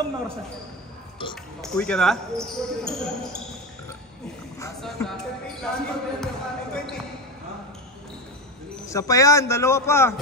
Dam na oras na. Uwi ka na? Isa pa yan, dalawa pa.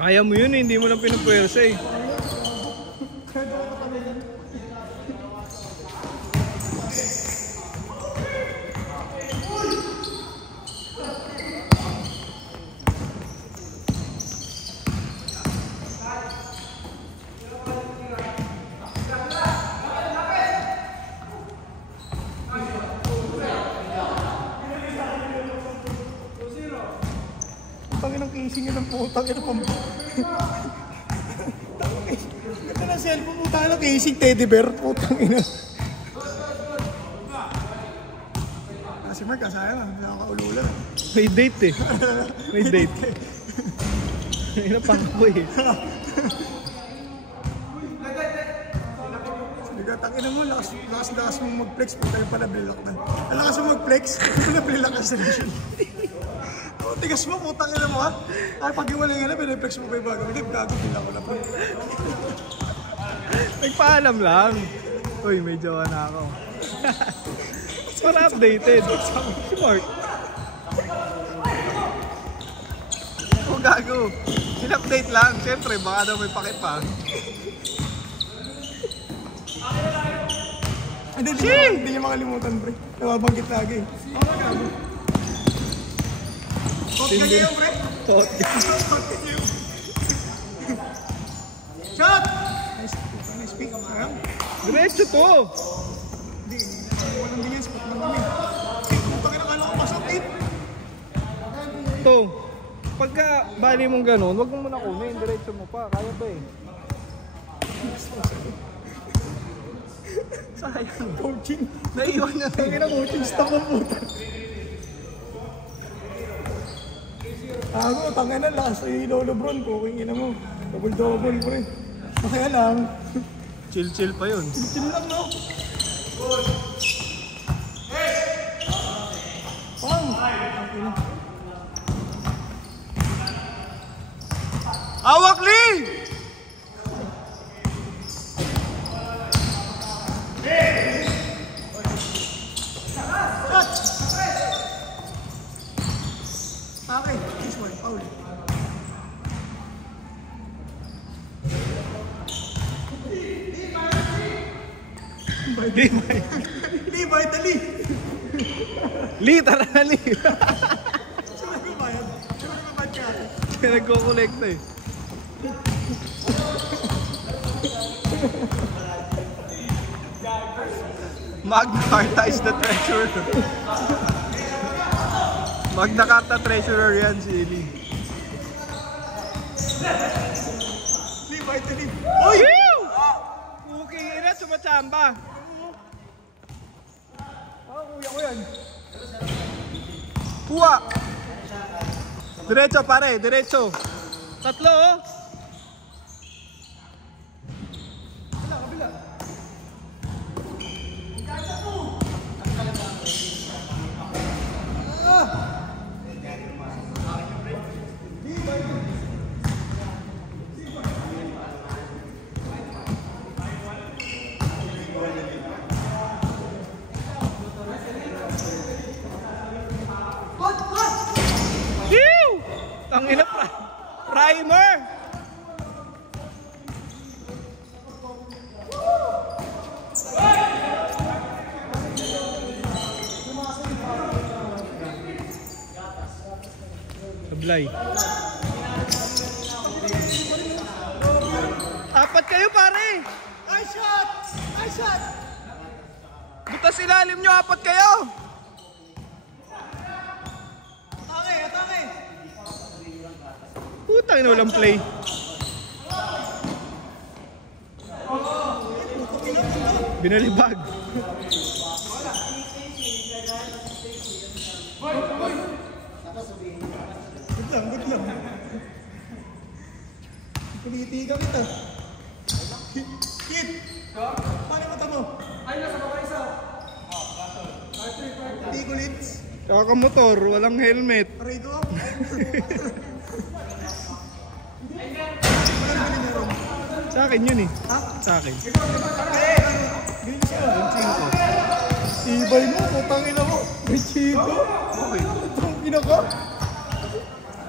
Kaya mo yun eh, hindi mo lang pinapwersa eh. Tangin ang casing yun ng putang ina pang... Ganda ng cellphone, putang ina casing teddy bear, putang ina. Si Mark, kasaya lang, nakakaululan. May date eh. May date. Ina pang ko eh. Tangina mo, lakas mong mag-flex, putang ina pala brilak na. Ang lakas mong mag-flex, pala brilak na selection. Tigas mo, putang ina mo ha. Ay, pag iwalay nga na, piniplex mo pa yung bago. Hindi, gago, bilang ko na po. Nagpaalam lang. Uy, may jowa na ako. Para updated. Si Mark. Oh, gago. In-update lang. Siyempre, baka daw may pakit pa. Hindi niya makalimutan, pre. Nababanggit lagi. Oo, gago. Tot ka niya yung pre? Tot. Shot! Nice pick. Diretso to. Hindi. Walang ganyan. Spot lang kami. Putang ina, kala ko pasok it. To. Pagka bali mong ganun, wag mo muna kunin. Diretso mo pa. Kaya ba eh. Sayang. Coaching. Naiwan niya. Tangina coaching. Stop ang puta. Ako, tangina lakas ay Lolo Bron ko. Kingin mo. Double-double, pre. Masaya lang. Chill-chill pa yun. Chill lang, no? Pang! Awak Lee! Okay, this one, Paul. Lee, Lee! Lee, tara na Lee! Saan nagbabayad? Saan nagbabayad ka ate? Nagko-collect eh. Magna Carta is the treasurer. Magna Carta treasurer yan si Lee. Lee, Lee! Uy! Okay, ina, sumachamba. Kuya ko yan. Kuha! Diretso pare, diretso. Tatlo oh. Kabila. Tangina, primer! Sablay. Apat kayo, pare! I shot! I shot! Butas ilalim nyo, apat kayo! Atake! Atake! Putang ina, walang play. Binalibag. Good lang, good lang. Pinitigaw ito. Hit! Paano mata mo? Ay, nasa baka isa. Hindi ko lits. Kakamotor, walang helmet. Aray ko. Sa akin yun eh. Ha? Sa akin. Green siya. Ibay mo, putang ina mo. May chico. Putang ina ka.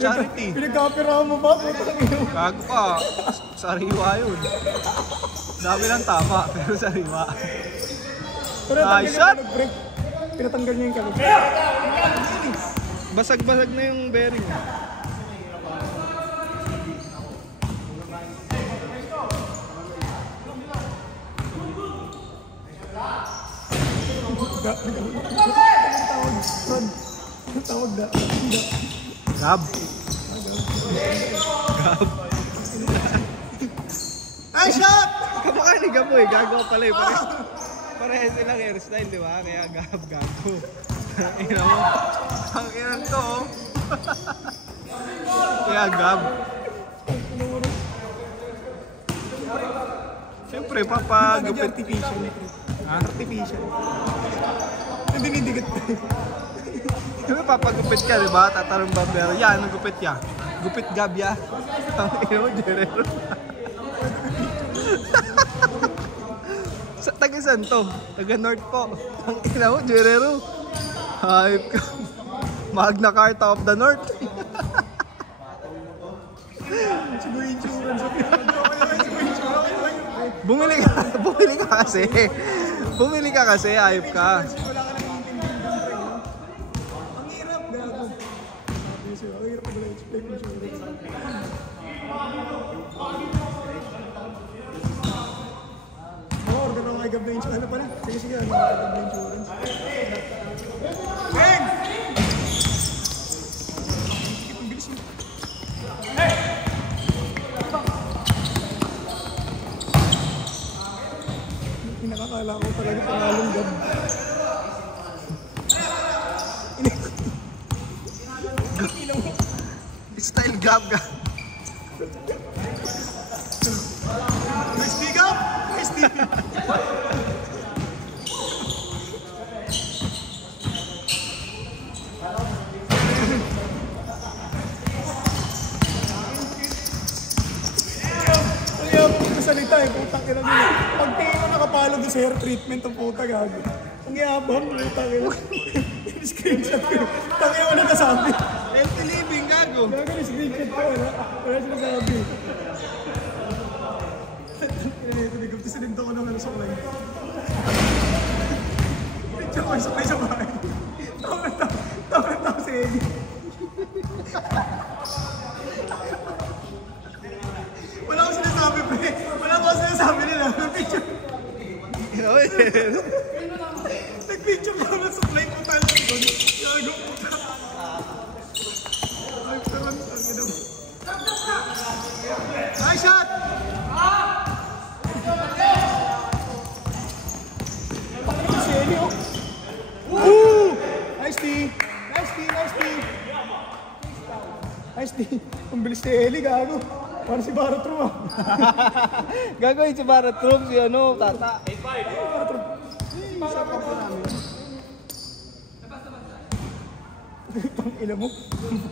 Charity. Pinagkapirahan mo ba? Putang ina mo. Gago ka. Sariwa yun. Dami lang tama, pero sariwa. Pero Ay, shot! Pinatanggal niya yung kalog. Basag-basag na yung bearing. Tawag na. Gab. Gab. Ay, shot! Kamukha ni Gabo eh. Gago pala eh. Pareha silang hairstyle, di ba? Kaya Gab, gago. Ina mo. Ang inan to, oh. Kaya Gab. Siyempre, papagupit. Artificial. Ha? Artificial. Yung dinidigat. Siyempre, papagupit ka, di ba? Tatarong barbero. Yan, ang gupit ya. Gupit Gab ya. Ang ina mo, Jerero. Taga-san to? Taga-north po. Ang ina mo, Jerero. Hype ka. Magna Carta of the North. Siguro insurance. Bumili ka kasi. Bumili ka kasi, hype ka. Wala ka nang intindihan. Ang hirap, gago. Ang hirap pala explain insurance. Order ng Gab na insurance. Ano pala? Sige, sige. Ano Gab na insurance? Bang! Ang bilis mo. Pinakakala ko talaga pangalong Gab. Style Gab ka. Nice pick up! Nice pick up! Kaya mo salita eh, putang ina nila. Pag tingin mo nakapalo doon sa hair treatment ng puta gago. Ang yabang, putang ina. Screenshot ko. Tangin mo nakasabi. Healthy living, gago. Gago ni screenshot ko. Wala sinasabi. Ito sinigdo ko naman sa kulay. Diyan ko isakay sa bahay. Tawa si Eddie. Wala akong sinasabi, pre. Wala akong sinasabi nila. Picture. Nag-picture ko na sa plate mo tayo lang doon. Gago puta. Ay, taman. Ang ina mo. Ay, shot! Pakita si Eli, oh. Woo! Nice D! Nice D! Nice D! Nice D! Ang bilis ni Eli, gago. Parang si Baratrum, ah. Gago yun si Baratrum, si ano, Tata. Baratrum. Saka po namin. Pang ina mo.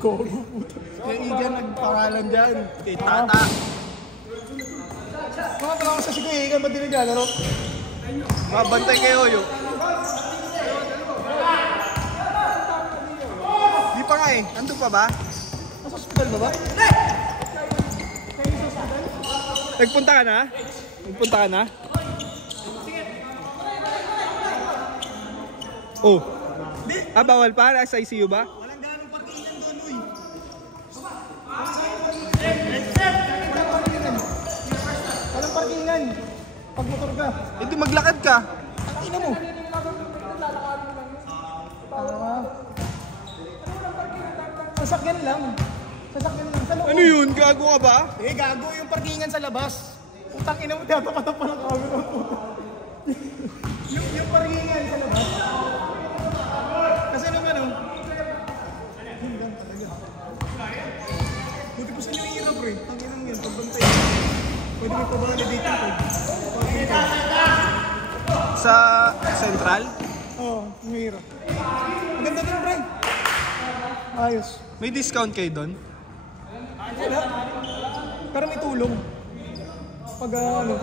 Gogo, puta. Kaya Igan nagpangalan dyan, kay Tata. Mga pala ko sa si Kuya Igan, ba't din naglalaro? Mabantay kayo yun. Di pa nga eh, nandun pa ba? hospital ba ba? Nagpunta ka na? Nagpunta ka na? Oh. Ah, bawal pa? Sa ICU ba? Walang ganong parkingan doon, uy. Walang parkingan. Pag motor ka. Hindi, maglakad ka. Ang ina mo. Sasakyan lang. Sasakyan lang sa loob. Ano yun? Gago ka ba? Eh, gago yung parkingan sa labas. Utang ina mo, tiyatapat pa ng camera. yung parkingan sa labas. Kasi nung ano, yun lang talaga. Buti po sa inyo yung hirap, pre. Ang inang yan, pagbantay. Pwede may pabalidating ko. Sa Central? Oo, yung hirap. Maganda din, pre. Ayos. May discount kayo doon? Wala. Pero may tulong. Pag ano,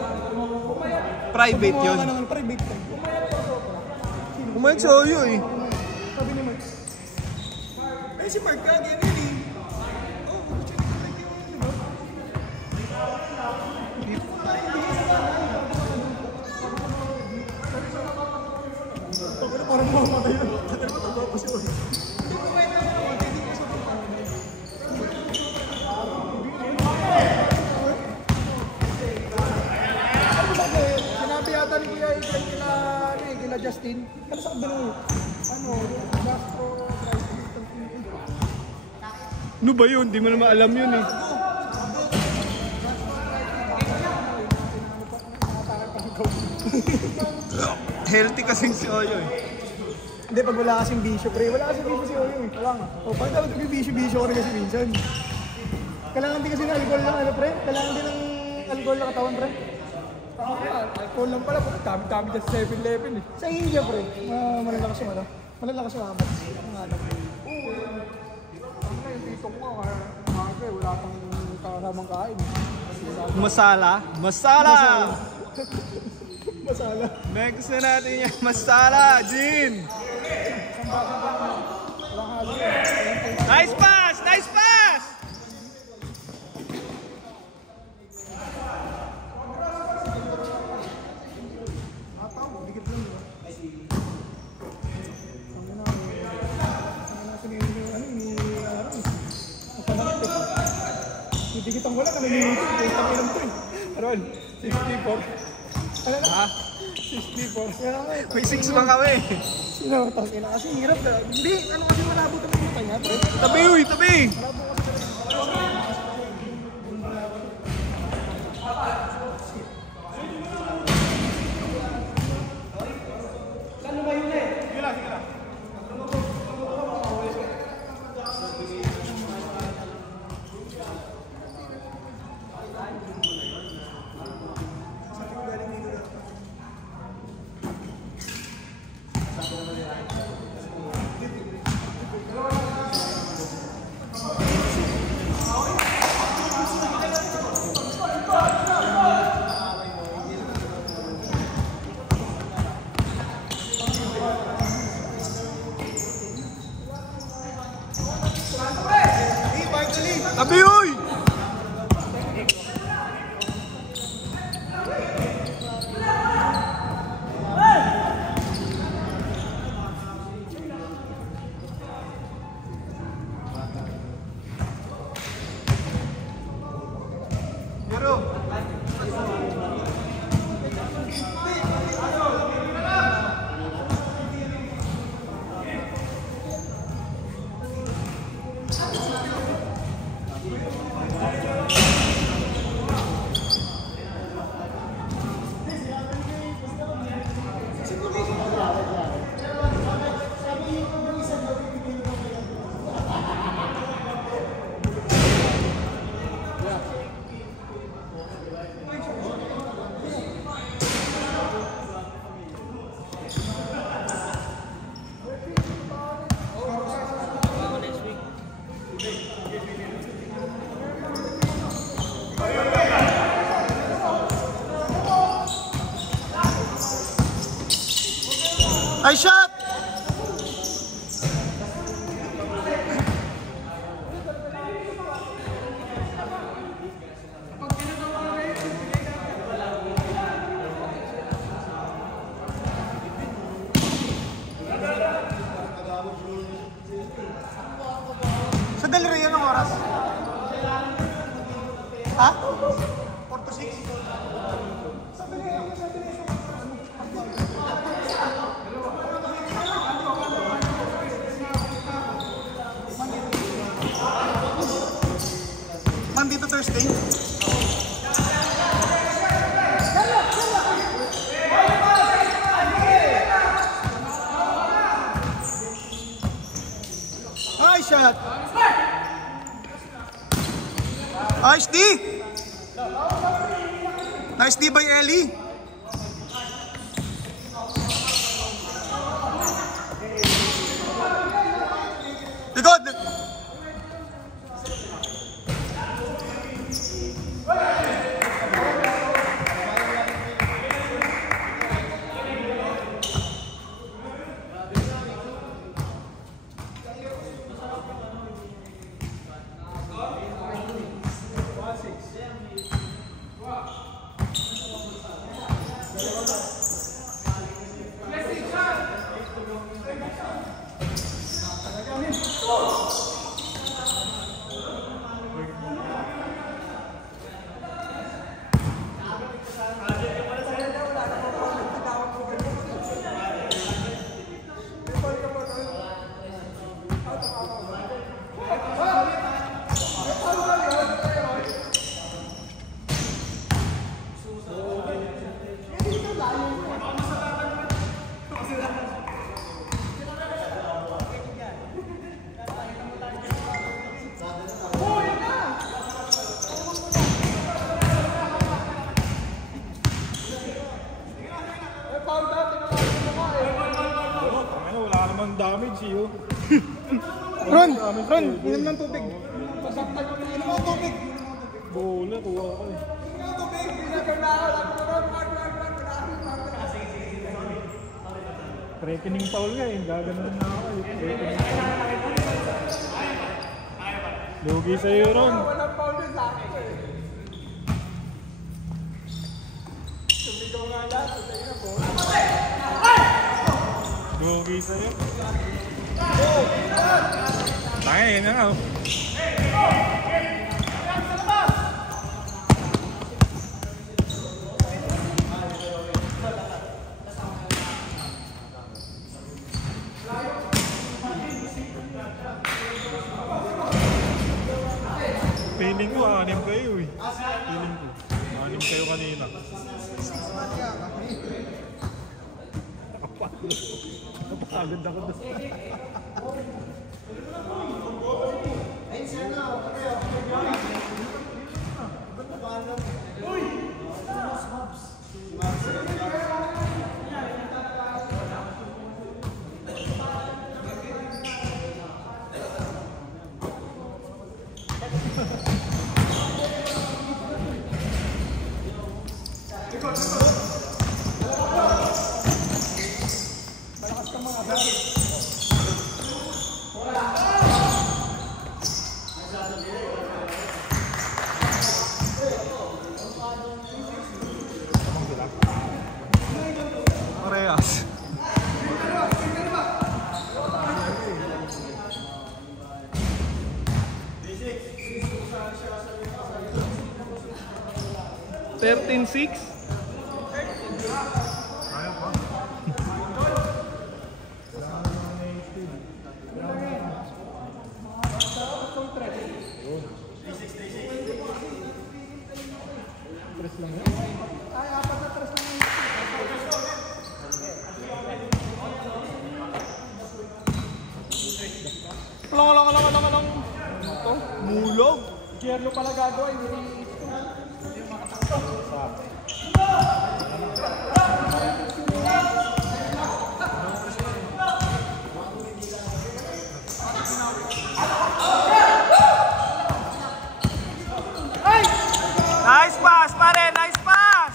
Private yun. Private time. Umayag sa Oyo eh. Sabi ni Mark. Eh si Mark kagaya yun eh. Oo, check ko lang yung, di ba? Parang mamatay yun. Tatay mo taba pa si Oyo. Hindi ko kayo na ako. Hindi ko sa pagkakas. Sinabi yata ni Kuya Ikan kila Justin. Ano sa kabalo? Ano? Gastro. Ano ba yun? Di mo naman alam yun eh. Healthy kasing si Oyo eh. Hindi, pag wala kasing bisyo, pre. Wala kasing bisyo si Oyo eh. Wala nga. O, pag dapat bisyo-bisyo ko rin kasi minsan. Kailangan din kasi ng alcohol lang, ano, pre? Kailangan din ng alcohol na katawan, pre. Alcohol lang pala, dami-dami dyan sa 7-Eleven eh. Sa India, pre. Malalakas yung ano. Malalakas yung amat. Ang anak. Oo. Ano na yung tito ko nga, umaga wala pang kasamang kain. Masala? Masala! Masala. May gusto natin yung masala, Jin! Nice pass! Nice pass! Dikit ang wala ka na minuto. Ang ilang to eh. Aron, 64. Ano na? Ha? 64. Kaya nga eh. May 6 pa kami. Sino? Tapos ina kasi hirap ka. Hindi, ano kasi malabo ka ng mata niya, pre. Tabi, uy! Tabi! Tabi, uy! I shot! Ha? 4 to 6? Monday to Thursday? Nice shot! Nice D! Nice D by Ellie! Likod! Damage yun. Ron! Ron! Inom ng tubig. Sasaktan ko na Inom ng tubig. bola, kuha ko eh. Threatening foul nga eh. Gaganon na ako eh. Threatening foul. Lugi sa'yo, Ron. Walang foul din sa akin eh. Sumigaw nga lahat. Lugi sa'yo. Tangin na nga. Feeling ko, 6 kayo eh. Feeling ko. 6 kayo kanina. Napagod ako doon. Parehas. $13-6. Lang. Ito, mulog. Jerlo pala gagawa, hindi Nice pass, pare! Nice pass!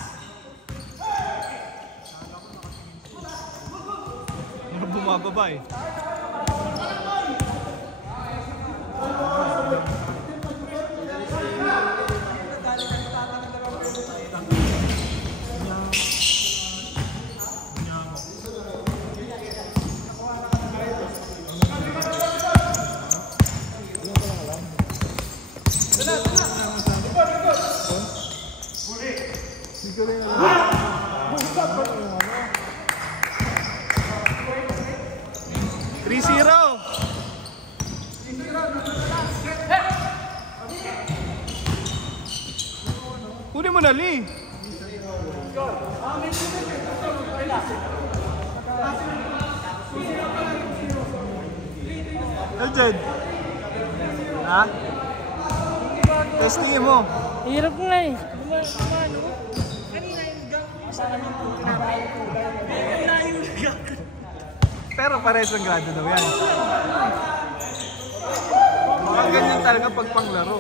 Bumababa eh. 3-0. Kunin mo na, Lee. Jed. Ha? Testingin mo. Hirap nga eh. Pero parehas ang grado daw yan. Baka ganyan talaga pag panglaro.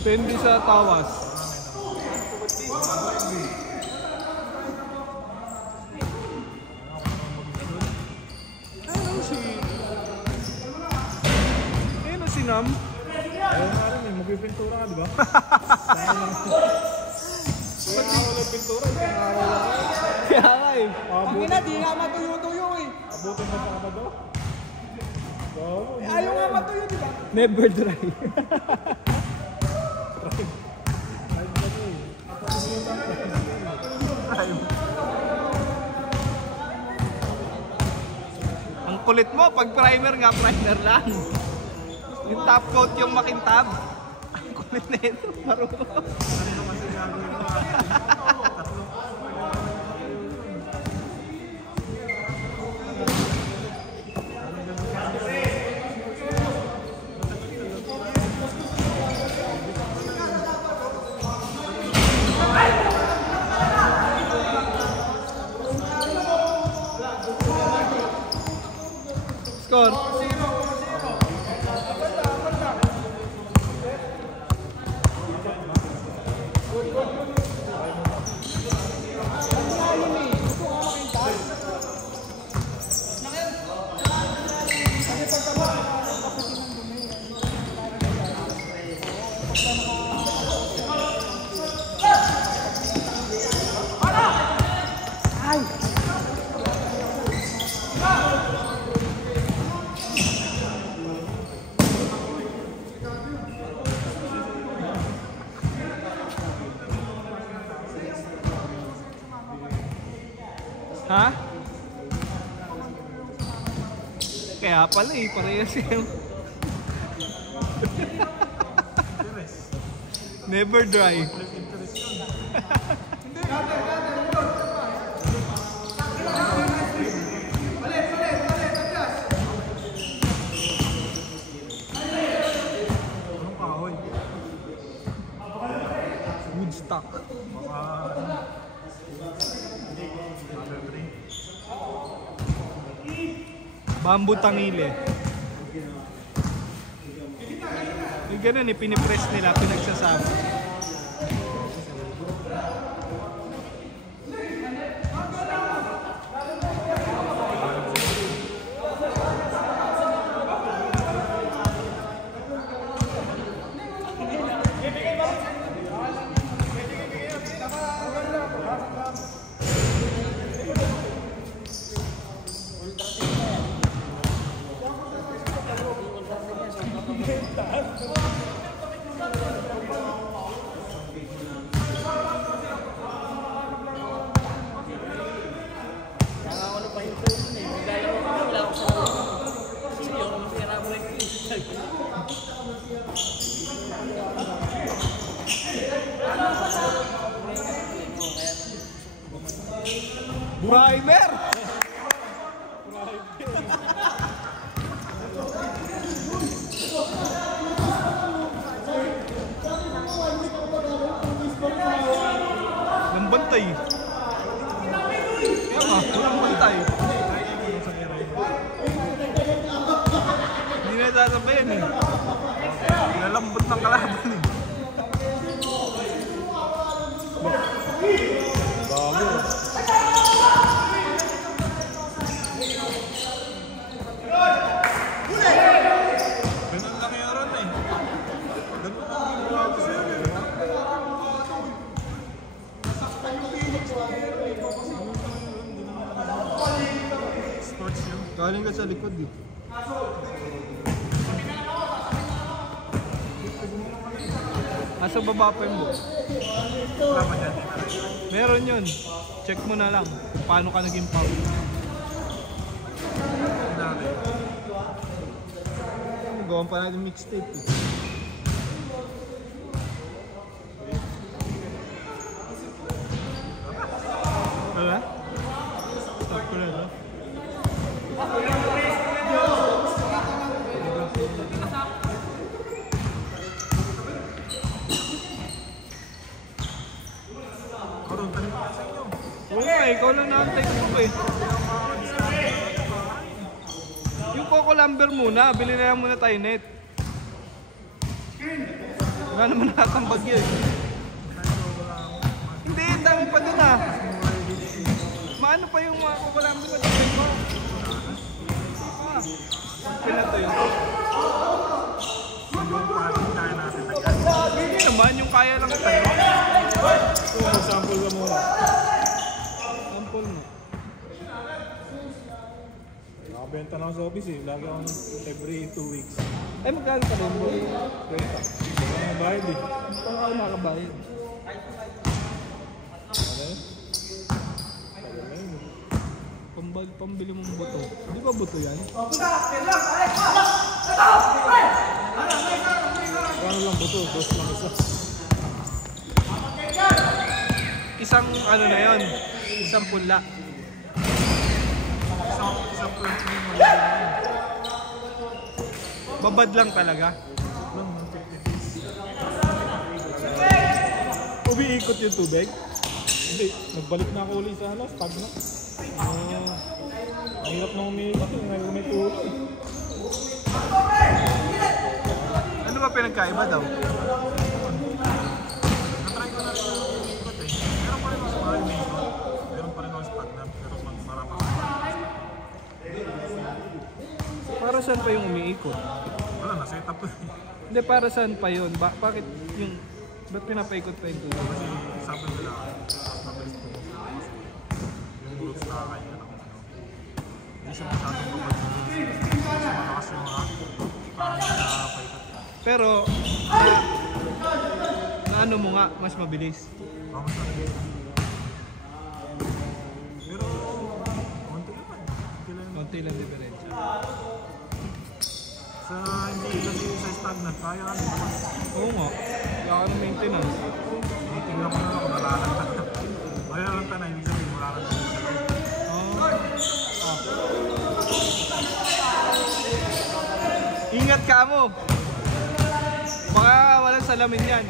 Depende sa tawas. Ano si Nam? Ayaw nga rin eh, magpipintura ka, di ba? Wala pintura, Kaya nga eh. ang ina, di nga matuyo-tuyo eh. Abutin mo pa ba daw? Ayaw nga matuyo, di ba? Never dry. Ang kulit mo, pag primer nga, primer lang. Yung top coat yung makintab. Ang kulit na ito, marunong. Score. Ha? Kaya pala eh, parehas yung never dry. Woodstock. Bamboo tangile. Yung ganun eh, pinipress nila, pinagsasama. Primer! Ang bantay. Kaya nga, walang bantay. Hindi sasabayan eh. Nalambot ng kalaban eh. Bago. Ganun lang yung ron eh. Ganun lang yung mga kasi yun eh. Sports yun. Galing ka sa likod eh. Nasa baba pa yung book. Wala pa dyan. Meron yun. Check mo na lang kung paano ka naging foul. Gawan pa natin mixtape eh. Wala? Stop ko na no? Karoon, tanim pa sa inyo. Wala eh, ikaw lang naantay ko pa eh. Yung Coco Lumber muna, bili na lang muna tayo net. Wala naman nakatambag yun. Hindi, ang dami pa dun ah. Maano pa yung mga Coco Lumber na dami mo? Pila to yun? Yung parang kaya natin agad. Hindi naman, yung kaya lang tayo. Sample ka muna. Sample mo. Nakabenta na ako sa office eh. Lagi akong every 2 weeks. Ay, magkano ka rin mo? Ang bayad eh. Kung ako nakabayad. Okay? Tagal na yun eh. Pambili mong buto. Di ba buto yan? Paano lang ba ito? Dos lang isa. Isang ano na yon, isang pula. Isang plant yung Babad lang talaga. Umiikot yung tubig? Hindi. Nagbalik na ako ulit sa stag na. Ang hirap na umiikot eh. Ngayon may tubig. Ano ba pinagkaiba daw? Na-try ko na rin yung ikot eh. Meron pa rin mas mahal na ikot. Meron pa rin ako stagnant. Pero mas marama. Para saan pa yung umiikot? Wala na, set up ko eh. Hindi, para saan pa yun? Bakit yung... Ba't pinapaikot pa yung tubig? Kasi sabi nila, mabilis po. Yung roots na kaya na kung ano. Hindi siya masyadong kapag malakas yung mga parang pinapaikot. Pero, na ano mo nga, mas mabilis. Vamos na rin. Pero, konti naman. Konti lang diferensya. Sa hindi kasi sa stagnant, kaya ka naman. Oo nga. Kaya ka ng maintenance. Tingnan ko na lang kung nalalanta. Kaya lang tanay, ibig sabihin wala lang sa loob. Ingat ka mo! Baka walang salamin yan.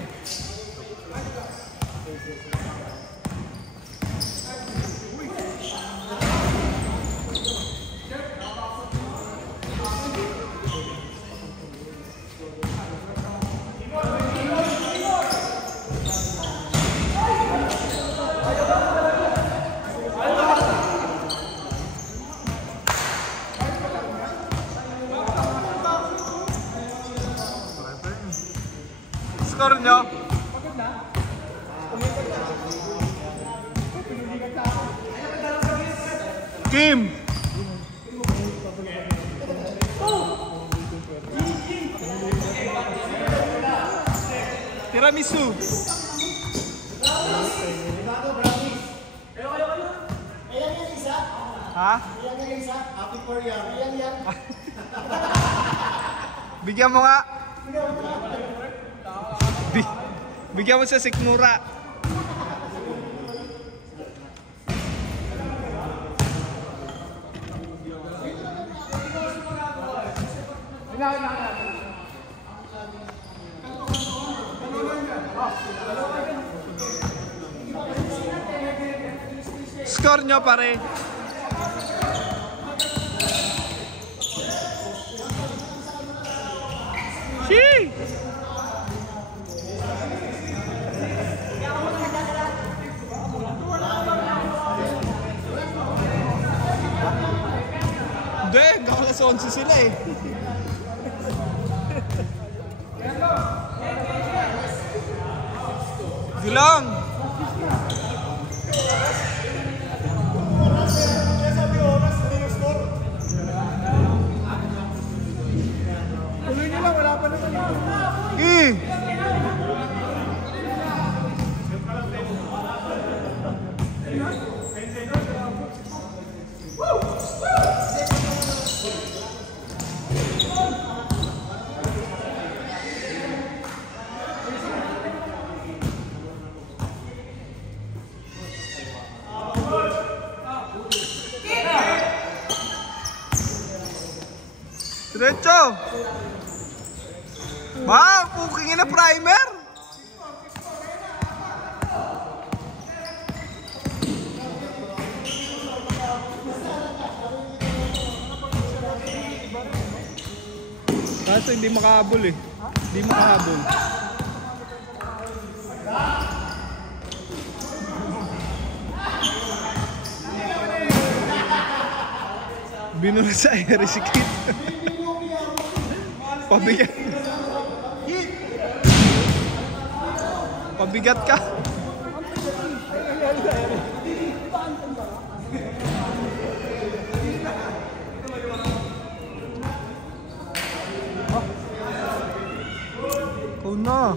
Score nyo? Kim! Tiramisu! Ha? Bigyan mo nga! Bigyan mo sa sikmura. Score nyo pare. Shee! Hindi, kakalas 11 sila eh. Gilang! Tuloy nyo lang, wala pa naman yun. Diretso! Wow! Pukingin na primer! Kaso hindi makahabol eh. Hindi makahabol. Binura sa air si Kit. Pabigat. Pabigat ka. Oh no.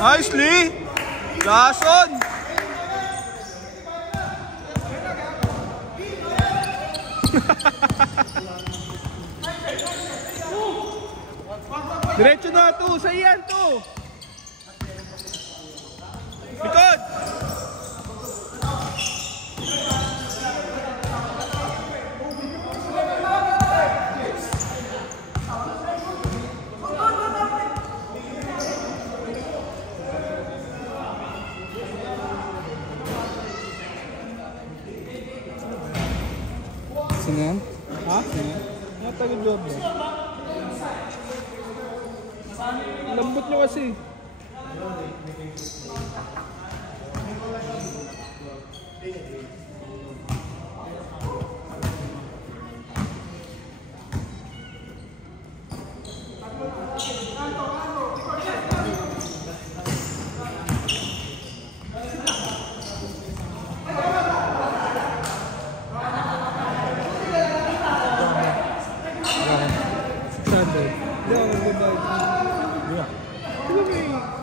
Nicely! Lason! Diretso na to! Sa iyan to! Likod! Sino yan? Ha? Sino yan? Natagod loob na. Lambot nyo kasi.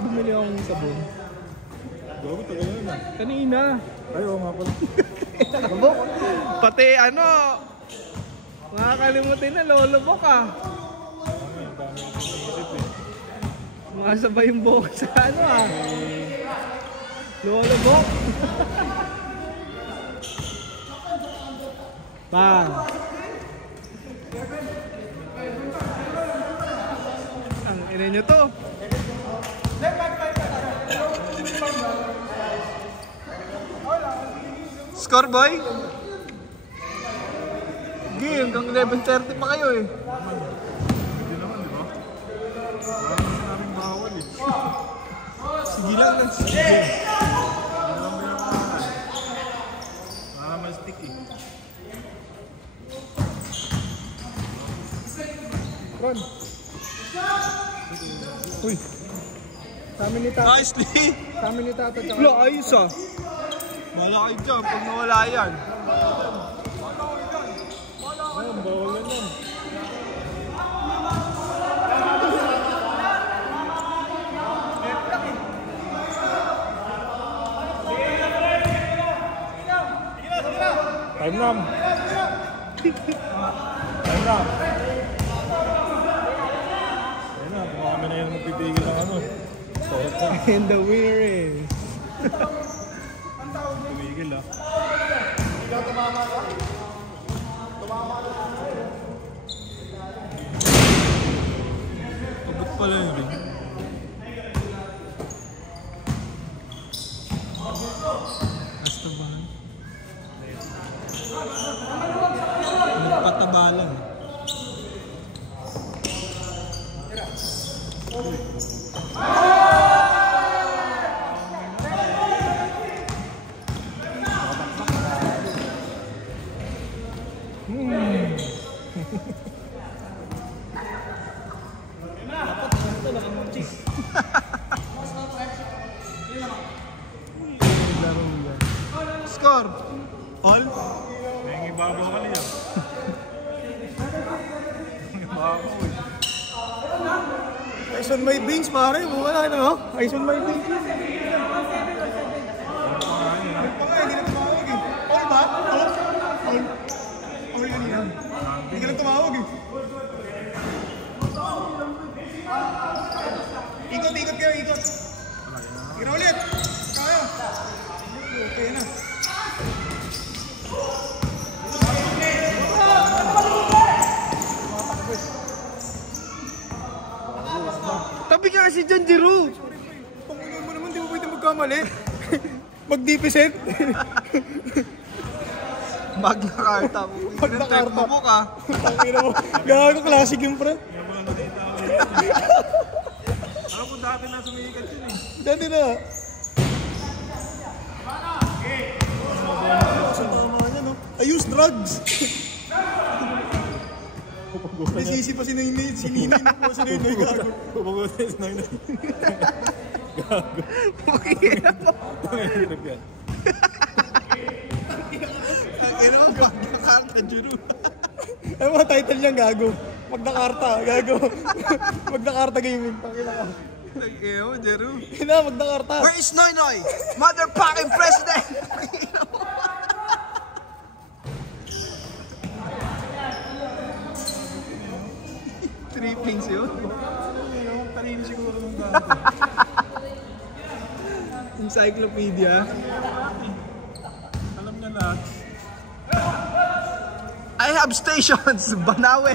Bumili akong sabon. Gago, tagal na yun ah. Kanina. Ay, oo nga pala. Pati ano, makakalimutin na lolobok ah. Ang dami yung isip eh. Makasabay yung buhok sa ano ah. Lolobok. Bang. Ang ina nyo to. Score boy? Hindi, hanggang 11:30 pa kayo eh. Hindi naman, di ba? Parang namin bawal eh. Sige lang lang, sige. Hindi naman pinapakanan. Para may stick eh. Ron. Uy, Sa amin ni Tata. nicely. Sa amin ni Tata. Tsaka Wala, ayos ah. Wala kayo dyan pag nawala yan. Ayun, bawal yan yan. Time ram. Time ram. Ayun na, kung kami na yung magpipigil ng ano. And the winner is... Tumigil ah. Abot pala yun eh. Basta ba? Nagpataba lang. Score! All? May ibabaw ka niya. Ibabaw eh. Ice on my veins, pare. Wala ka na, no? Ice on my veins. Ano pa nga yun ah. Pa nga, hindi na tumawag eh. All ba? All? All? All kanina. Hindi ka na tumawag eh. Ikot, ikot kayo, ikot. Tira ulit. Kaya. Okay na. Tabi ka kasi dyan, Jiro! Pangulo mo naman, di mo pwede magkamali. Mag-deficit. Magna Carta. Magna Carta. mo ka. Tangina mo. Gago, classic yung pre. Alam ko dati na sumikat yun eh. Dati na. Sa tama niya, no? I use drugs. Nasisi pa si Ninay po si Ninay gago. Pupagote sa Ninay. Gago. Pakihirap mo. Hirap yan. Ang mo, Magna Carta, Jiro. Ano mga title niyan, gago? Magna Carta, gago. Magna Carta gaming. Pakila ka. Ang mo, Jiro. Ina, Magna Carta. Where is Noynoy? Motherfucking president! Triplings yun. Kanina siguro nung dati. Encyclopedia. Alam niya lahat. I have stations, Banawe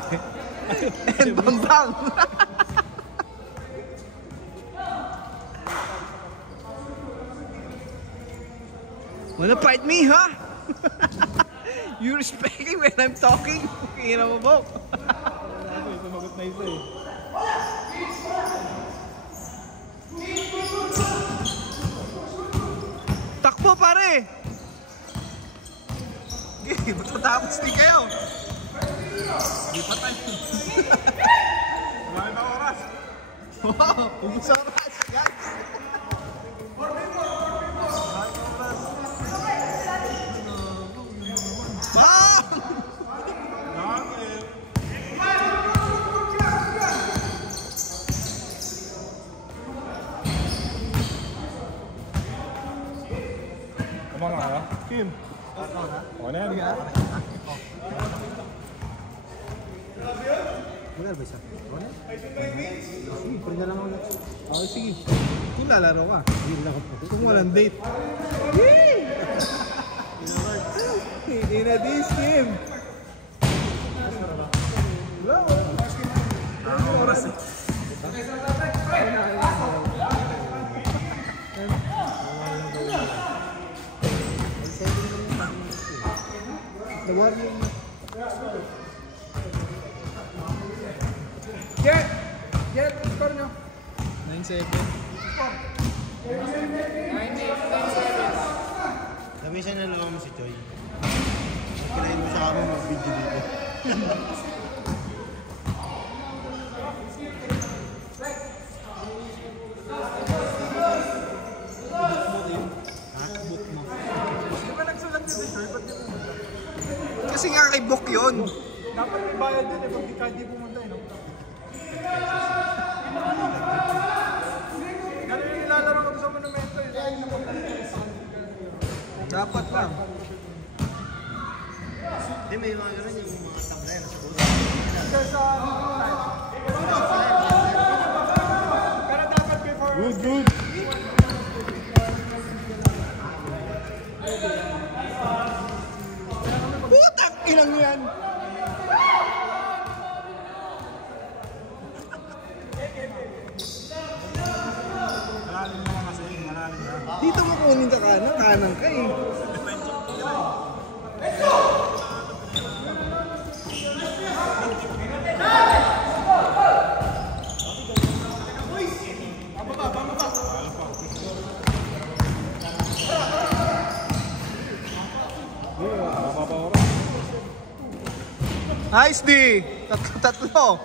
and Bambang. Wanna fight me, huh? You respect me when I'm talking? Kira mo ba? Sumagot na isa eh. Takbo, pare! Okay, ba't matapos din kayo? Di pa tayo. Marami na oras. Wow, ubus ang oras, guys! Bam! Tama na kaya? Kim. Okay na yan. Wala ba siya? Wala? Sige, pwede na lang ako. Okay, sige. Kung lalaro ka. Kung walang date. In a this game. Oras eh. The warning. Get, score nyo. 9-7. Sabi siya na lang mo si Choy. Kinain mo siya kami mag-video dito. Kasi nga kay Book yun. Dapat may bayad din eh, pag di kahit di pumunta eh, no? Ganun yung nilalaro ko sa monumento eh. Dapat lang. Hindi, may mga ganun yung mga tabler. Kasi sa pero dapat before good. Putak! Inang yan! Malalim naman kasi, malalim na. Dito mo kunin ka kanan, kanan ka eh. Nice D! Tatlo!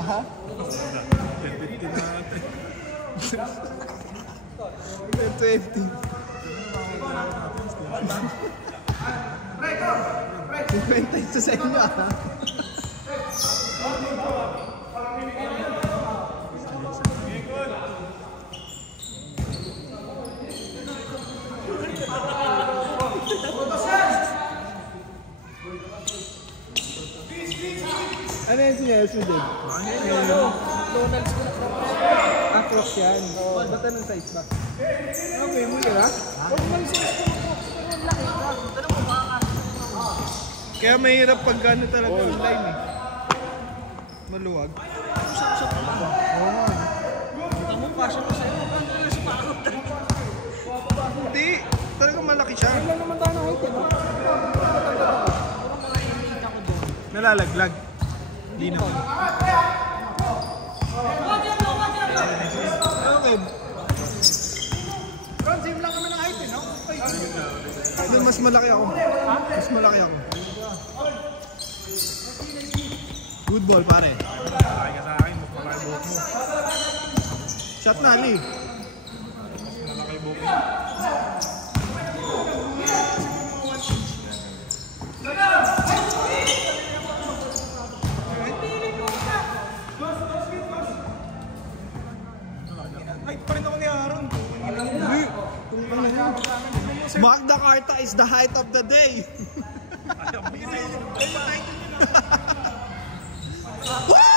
Aha? 20. 50 ito sa inyo ha? Ano yung sinyas mo din? Donald's ko na crop. Crocs yan. Ba't anong size ba? Ano ba mo yun ha? Huwag mo yung sinas ko ng crops, pero ang laki ka. Ano mo ba ka? Kaya mahirap pag gano'n talaga online eh. Maluwag. Oo nga. Ang passion ko sa'yo. Ano na si Pakot? Hindi. Talagang malaki siya. Ilan naman tayo ng height eh, no? Nalalaglag. Hindi naman. Okay. Ron, same lang kami ng height eh, no? Ay, mas malaki ako. Mas malaki ako. Good ball, pare. Malaki ka sa akin, mas malaki buhok mo. Shot na, Ali. Mas malaki buhok mo. Ay, pa rin ako ni Aaron. Magna Carta is the height of the day. Ayaw mo yun. Woo!